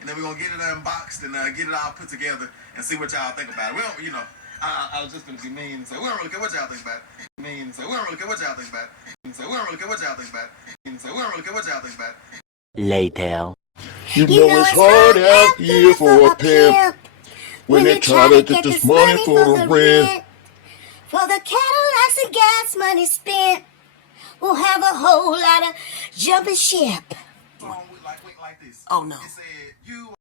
and then we're gonna get it unboxed and get it all put together and see what y'all think about it. Well, you know, I was just gonna be mean and say we don't really care what y'all think about it. Mean and say we don't really care what y'all think about it. And say we don't really care what y'all think about it. And say we don't really care what y'all think about it. Later. You know it's hard out here for a pimp when they try to get this money for the rent. For the Cadillacs and gas money spent, we'll have a whole lot of jumping ship. Like this. Oh no. It said you.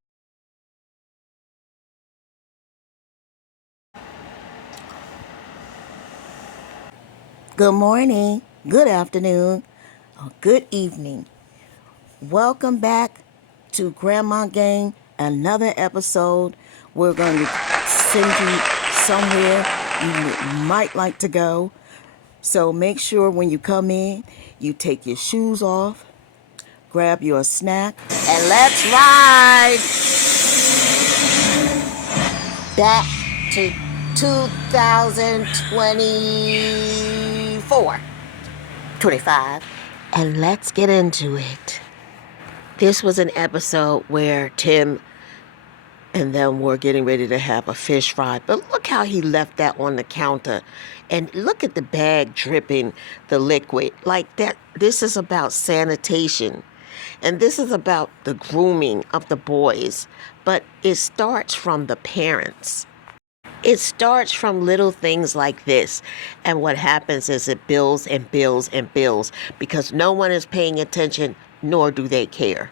Good morning, good afternoon, or good evening. Welcome back to Grandma Gang, another episode. We're going to send you somewhere you might like to go. So make sure when you come in, you take your shoes off, grab your snack, and let's ride back to 2024, 25, and let's get into it. This was an episode where Tim and them were getting ready to have a fish fry, but look how he left that on the counter, and look at the bag dripping the liquid like that. This is about sanitation, and this is about the grooming of the boys, but it starts from the parents. It starts from little things like this, and what happens is it builds and builds and builds because no one is paying attention, nor do they care.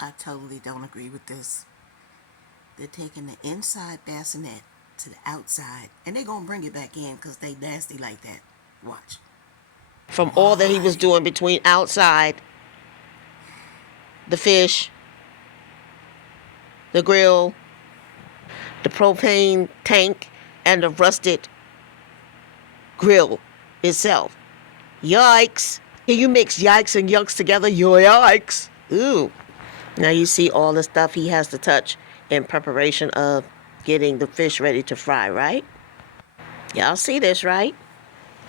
I totally don't agree with this. They're taking the inside bassinet to the outside, and they're gonna bring it back in because they nasty like that. Watch. From all that he was doing between outside, the fish, the grill, the propane tank, and the rusted grill itself. Yikes. Can you mix yikes and yucks together? Yikes. Ooh. Now you see all the stuff he has to touch in preparation of getting the fish ready to fry, right? Y'all see this, right?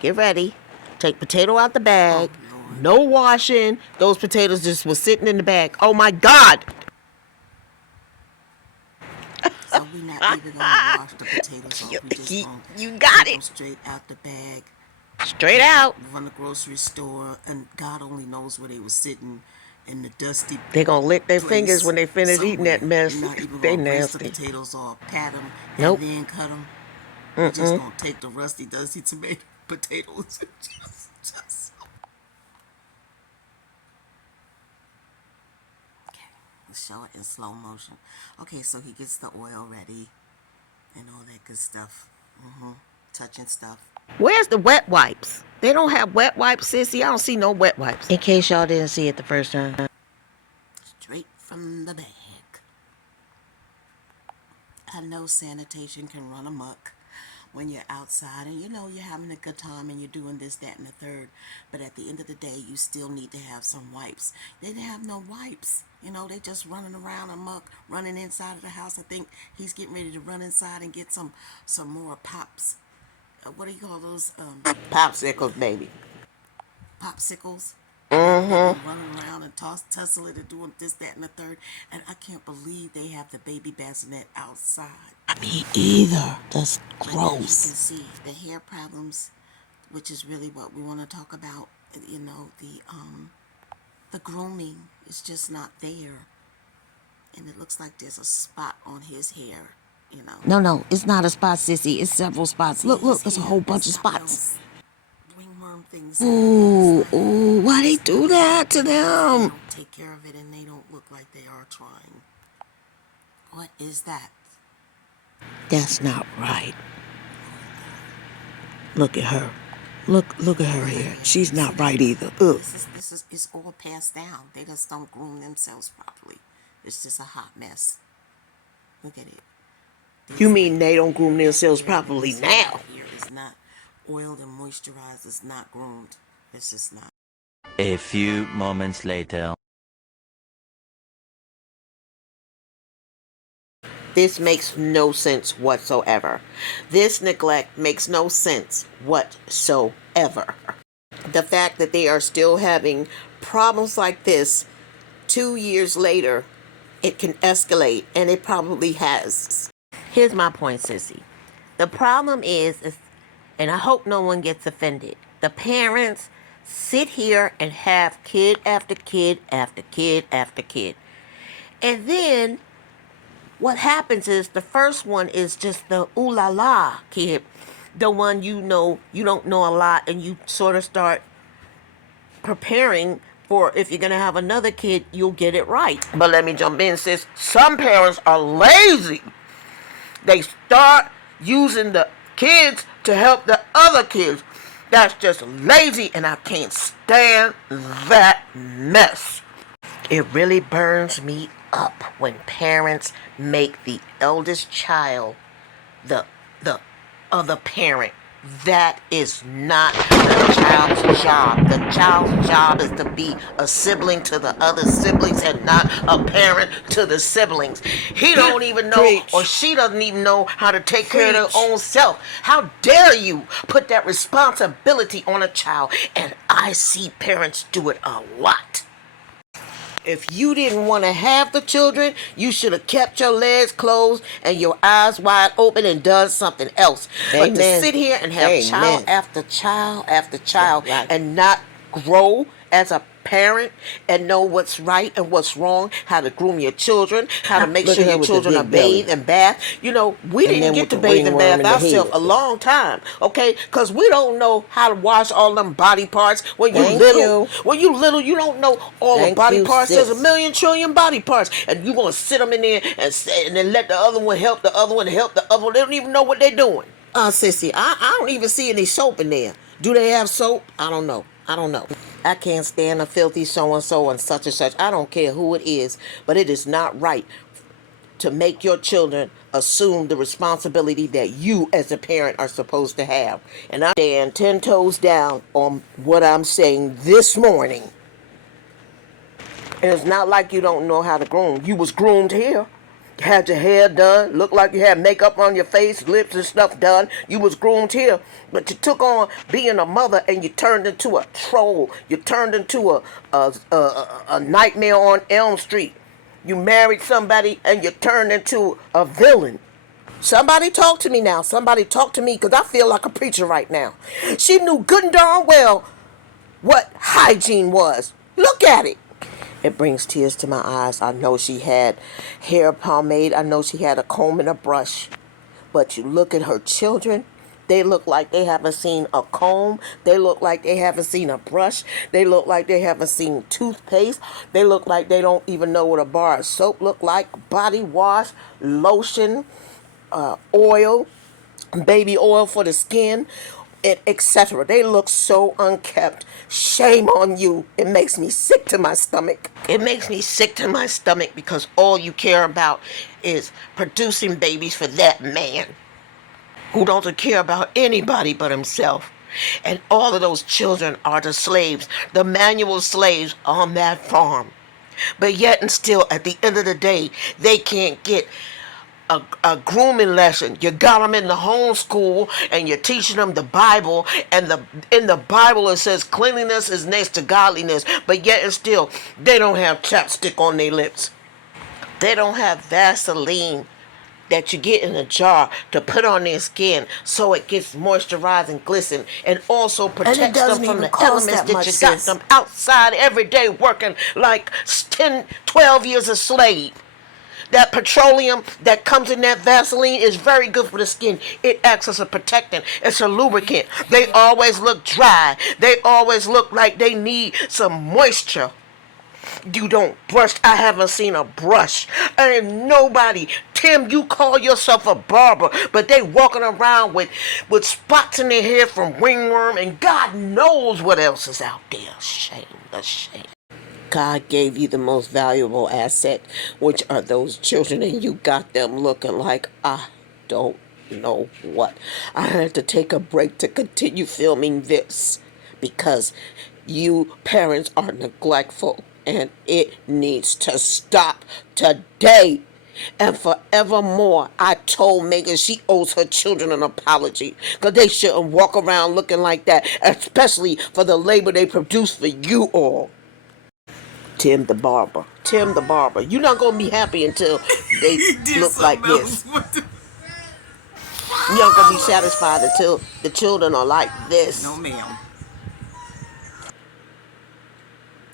Get ready. Take potato out the bag. Oh, no washing. Those potatoes just were sitting in the bag. Oh my God! So we not even gonna wash the potatoes off. We just gonna you got it. Them straight out the bag. Straight out. From the grocery store, and God only knows where they were sitting in the dusty. They gonna lick their fingers when they finish eating that mess. They nasty. The potatoes off, pat them, and then cut them. We're just gonna take the rusty, dusty tomato potatoes. just. Okay, let's show it in slow motion. Okay, so he gets the oil ready and all that good stuff. Touching stuff. Where's the wet wipes? They don't have wet wipes, sissy. I don't see no wet wipes. In case y'all didn't see it the first time. Straight from the bag. I know sanitation can run amok when you're outside and you know you're having a good time and you're doing this, that, and the third. But at the end of the day, you still need to have some wipes. They didn't have no wipes. You know, they just running around amok, running inside of the house. I think he's getting ready to run inside and get some more pops. What do you call those? Popsicles, baby. Popsicles. Running around and tussling and doing this, that, and the third. And I can't believe they have the baby bassinet outside. Me either. That's gross. But as you can see, the hair problems, which is really what we want to talk about. You know, the grooming is just not there. and it looks like there's a spot on his hair, you know. No, it's not a spot, sissy. It's several spots. See Look, his there's a hair? whole bunch of It's got spots. those ringworm things. Ooh, why they do that to They them? don't take care of it, and they don't look like they are trying. What is that? That's not right. Look at her. Look at her hair. She's not right either. Ugh. This is it's all passed down. They just don't groom themselves properly. It's just a hot mess. Look at it. You mean they don't groom themselves properly now? Here is not oiled and moisturized. It's not groomed. It's just not. A few moments later. This makes no sense whatsoever. This neglect makes no sense whatsoever. The fact that they are still having problems like this 2 years later, it can escalate, and it probably has. Here's my point, sissy. The problem is, and I hope no one gets offended, the parents sit here and have kid after kid after kid after kid. And then what happens is the first one is just the ooh la la kid. The one you don't know a lot, and you sort of start preparing for if you're going to have another kid, you'll get it right. But let me jump in, sis. Some parents are lazy. They start using the kids to help the other kids. That's just lazy, and I can't stand that mess. It really burns me up when parents make the eldest child the other parent. That is not the child's job. The child's job is to be a sibling to the other siblings and not a parent to the siblings. He don't even know, or she doesn't even know how to take care of their own self. How dare you put that responsibility on a child? And I see parents do it a lot. If you didn't want to have the children, you should have kept your legs closed and your eyes wide open and done something else. Amen. But to sit here and have child after child after child and not grow as a parent and know what's right and what's wrong, how to groom your children, how to make sure your children are bathed and bath. You know, we didn't get to bathe and bath ourselves a long time, okay? Because we don't know how to wash all them body parts when you're little. When you're little, you don't know all the body parts. There's a million trillion body parts, and you're going to sit them in there and then let the other one help the other one help the other one. They don't even know what they're doing. Sissy, I don't even see any soap in there. Do they have soap? I don't know. I can't stand a filthy so-and-so and such and such. I don't care who it is, but it is not right to make your children assume the responsibility that you as a parent are supposed to have. And I stand 10 toes down on what I'm saying this morning. And it's not like you don't know how to groom. You was groomed here. Had your hair done, looked like you had makeup on your face, lips and stuff done. You was groomed here, but you took on being a mother and you turned into a troll. You turned into a nightmare on Elm Street. You married somebody and you turned into a villain. Somebody talk to me now. Somebody talk to me, because I feel like a preacher right now. She knew good and darn well what hygiene was. Look at it. It brings tears to my eyes. I know she had hair pomade. I know she had a comb and a brush. But you look at her children, they look like they haven't seen a comb. They look like they haven't seen a brush. They look like they haven't seen toothpaste. They look like they don't even know what a bar of soap look like. Body wash, lotion, oil, baby oil for the skin, etc. They look so unkept. Shame on you. It makes me sick to my stomach. It makes me sick to my stomach because all you care about is producing babies for that man who doesn't care about anybody but himself. And all of those children are the slaves, the manual slaves on that farm. But yet and still, at the end of the day, they can't get a grooming lesson. You got them in the homeschool and you're teaching them the Bible, and in the Bible it says cleanliness is next to godliness, but yet and still they don't have chapstick on their lips. They don't have Vaseline that you get in a jar to put on their skin so it gets moisturized and glisten, and also protects them from the elements that you got them outside every day working like 10, 12 years a slave. That petroleum that comes in that Vaseline is very good for the skin. It acts as a protectant. It's a lubricant. They always look dry. They always look like they need some moisture. You don't brush. I haven't seen a brush. And nobody. Tim, you call yourself a barber, but they walking around with spots in their hair from ringworm and God knows what else is out there. Shame, the shame. God gave you the most valuable asset, which are those children, and you got them looking like, I don't know what. I had to take a break to continue filming this because you parents are neglectful and it needs to stop today. And forevermore, I told Megan she owes her children an apology because they shouldn't walk around looking like that, especially for the labor they produce for you all. Tim the barber. Tim the barber. You're not going to be happy until they look like this. You're not going to be satisfied until the children are like this. No, ma'am.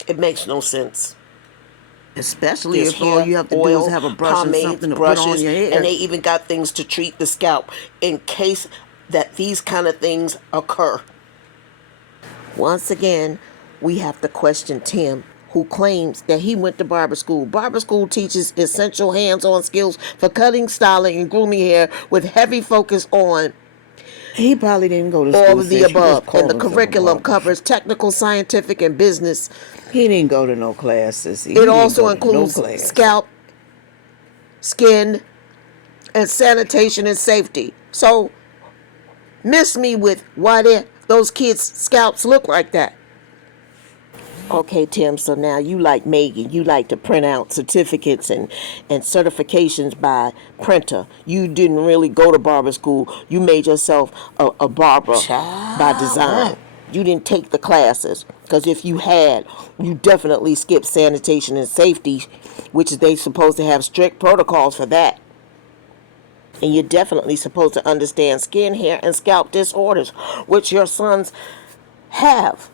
It makes no sense. Especially There's if all you have to do is have a brush and something to put on your hair. And they even got things to treat the scalp in case that these kind of things occur. Once again, we have to question Tim, who claims that he went to barber school. Barber school teaches essential hands-on skills for cutting, styling, and grooming hair with heavy focus on He probably didn't go to school. all of the sis. You just above. call And the himself a curriculum barber. covers technical, scientific, and business. He didn't go to no classes. It also includes scalp, skin, and sanitation and safety. So, miss me with why those kids' scalps look like that. Okay, Tim, so now you like Megan. You like to print out certificates and certifications by printer. You didn't really go to barber school. You made yourself a barber by design. You didn't take the classes. Because if you had, you definitely skipped sanitation and safety, which is they supposed to have strict protocols for that. And you're definitely supposed to understand skin, hair, and scalp disorders, which your sons have.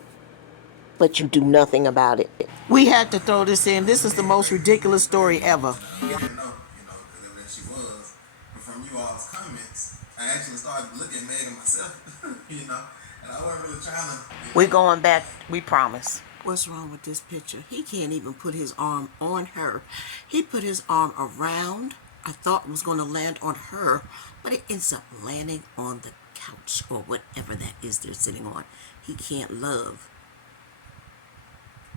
But you do nothing about it. We had to throw this in. This is the most ridiculous story ever. I didn't know, because evidently she was. But from you all's comments, I actually started looking at Megan myself, and I wasn't really trying to. We're going back, we promise. What's wrong with this picture? He can't even put his arm on her. He put his arm around. I thought it was going to land on her, but it ends up landing on the couch or whatever that is they're sitting on. He can't love.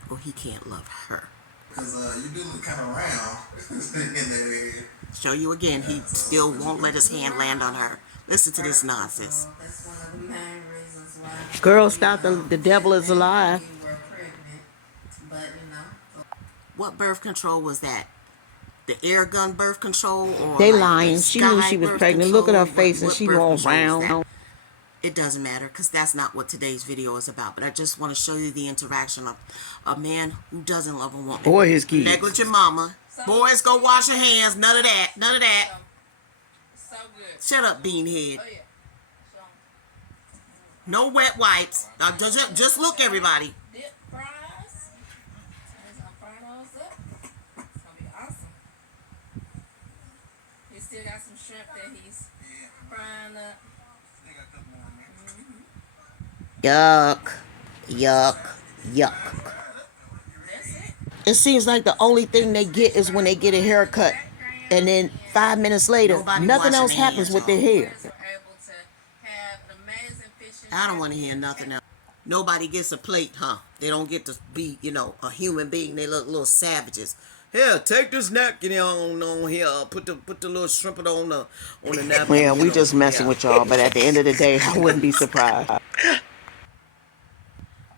Or he can't love her. Because you do look kind of round in that area. Show you again, he still won't let his hand land on her. Listen to this nonsense. That's one of the main reasons why. Girl, stop, the devil is alive. You were pregnant, but What birth control was that? The air gun birth control? Or They like lying. the She knew sky she was birth pregnant. Look at her control? face and What she birth all control is that? round. It doesn't matter because that's not what today's video is about. But I just want to show you the interaction of a man who doesn't love a woman. Or his kids. Negligent mama. Boys, go wash your hands. None of that. None of that. so good. Shut up, beanhead. Oh yeah. So, No wet wipes. Now, just look, everybody. dip fries. He's gonna fry those up. It's gonna be awesome. He's still got some shrimp that he's frying up. Yuck. Yuck. Yuck. That's it. It seems like the only thing they get is when they get a haircut. And then 5 minutes later, Nobody nothing washing else their happens hands, with their y'all. hair. We're able to have amazing fish and I don't want to hear nothing else. Nobody gets a plate, huh? They don't get to be, a human being. They look little savages. Here, take this napkin on here. Put the little shrimp on the napkin. Well, we just messing with y'all, but at the end of the day, I wouldn't be surprised.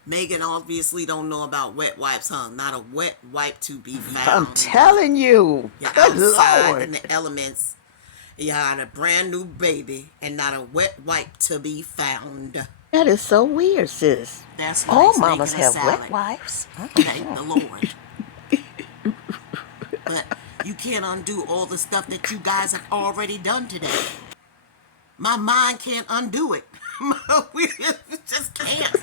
Megan obviously don't know about wet wipes, huh? Not a wet wipe to be found. I'm telling you. You're Good outside in Lord. the elements. You had a brand new baby and not a wet wipe to be found. That is so weird, sis. That's why All he's mamas making a have wet salad. wipes. Thank the Lord. But you can't undo all the stuff that you guys have already done today. My mind can't undo it. We just can't.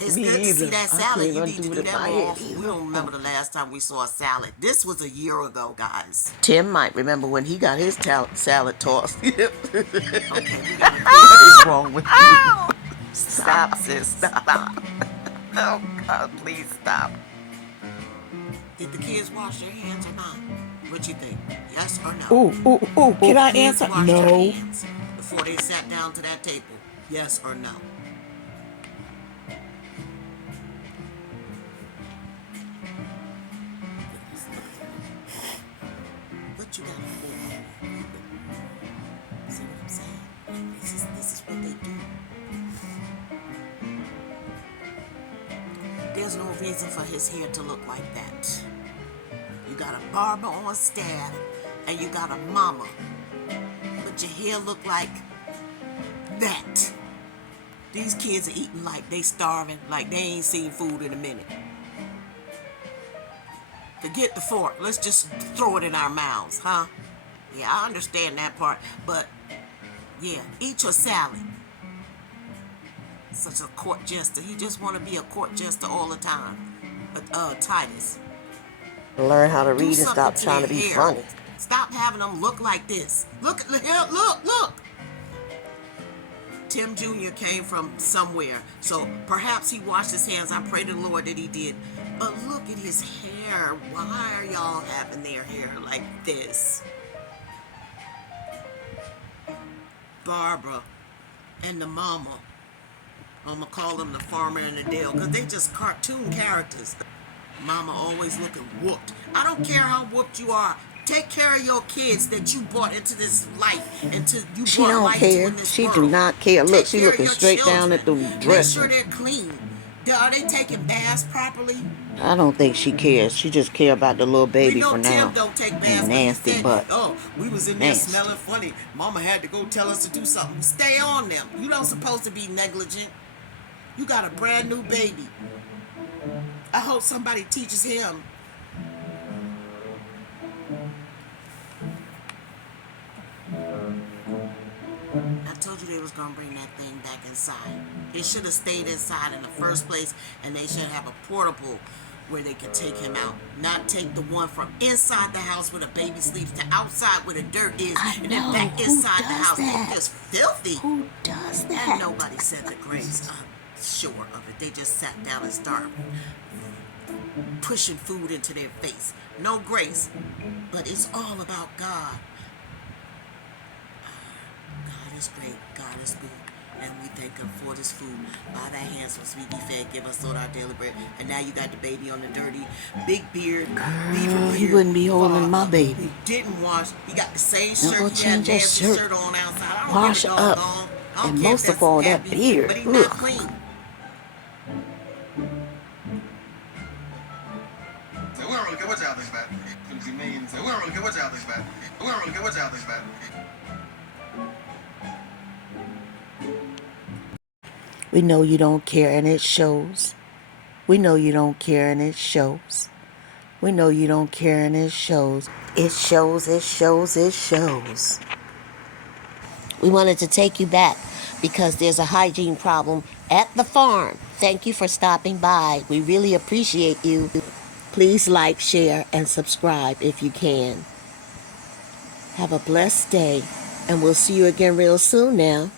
It's Me good to see either. that I salad. can't You need to undo do it in that my more head often. We either. don't remember the last time we saw a salad. This was a year ago, guys. Tim might remember when he got his salad tossed. What Okay, we gotta clean is this. wrong with you? Stop, sis. Stop. Oh, God, please stop. Did the kids wash their hands or not? What you think? Yes or no? Ooh. Can I Kids answer? washed their No. hands before they sat down to that table. Yes or no? What you got a fool on? See what I'm saying? This is what they do. There's no reason for his hair to look like that. You got a barber on staff and you got a mama, but your hair look like that. These kids are eating like they starving, like they ain't seen food in a minute. Forget the fork. Let's just throw it in our mouths, huh? Yeah, I understand that part, but yeah, eat your salad. Such a court jester. He just want to be a court jester all the time. But Titus, Learn how to do read and something stop to trying their to be hair. funny. Stop having them look like this. Look. Tim Jr. came from somewhere, so perhaps he washed his hands. I pray to the Lord that he did. But look at his hair. Why are y'all having their hair like this? Barbara and the mama. I'm gonna call them the farmer and the Dale, because they just cartoon characters. Mama always looking whooped. I don't care how whooped you are. Take care of your kids that you brought into this life, She brought don't life care. to in this She world. do not care. Look, Take she care looking of your straight down children. at the Make dresser. sure they're clean. Are they taking baths properly? I don't think she cares. She just care about the little We baby know for Tim now. don't take baths, And but he nasty said, butt. "Oh, we was in there Nasty. smelling funny. Mama had to go tell us to do something. Stay on them. You don't supposed to be negligent. You got a brand new baby. I hope somebody teaches him." I told you they was gonna bring that thing back inside. It should have stayed inside in the first place, and they should have a portable where they could take him out. Not take the one from inside the house where the baby sleeps to outside where the dirt is, and then back inside the house. It's just filthy. Who does that? And nobody said the grace. I'm sure of it. They just sat down and started pushing food into their face. No grace. But it's all about God. God is great. God is good. And we thank him for this food. By thy hands so sweet be fed. Give us Lord our daily bread. And now you got the baby on the dirty big beard. Beaver He beard. wouldn't be holding my baby. Who didn't wash. He got the same Now shirt. go He had change that Nancy's shirt. shirt on outside. I don't Wash give a up. doggone. I don't And care most if of all, that's that happy, beard. but he's not Ugh. clean. So we don't really care what y'all think about it. What you mean? So we don't really care what y'all think about it. We don't really care what y'all think about it. We know you don't care and it shows. We know you don't care and it shows. We know you don't care and it shows. It shows, it shows, it shows. We wanted to take you back because there's a hygiene problem at the farm. Thank you for stopping by. We really appreciate you. Please like, share, and subscribe if you can. Have a blessed day, and we'll see you again real soon now.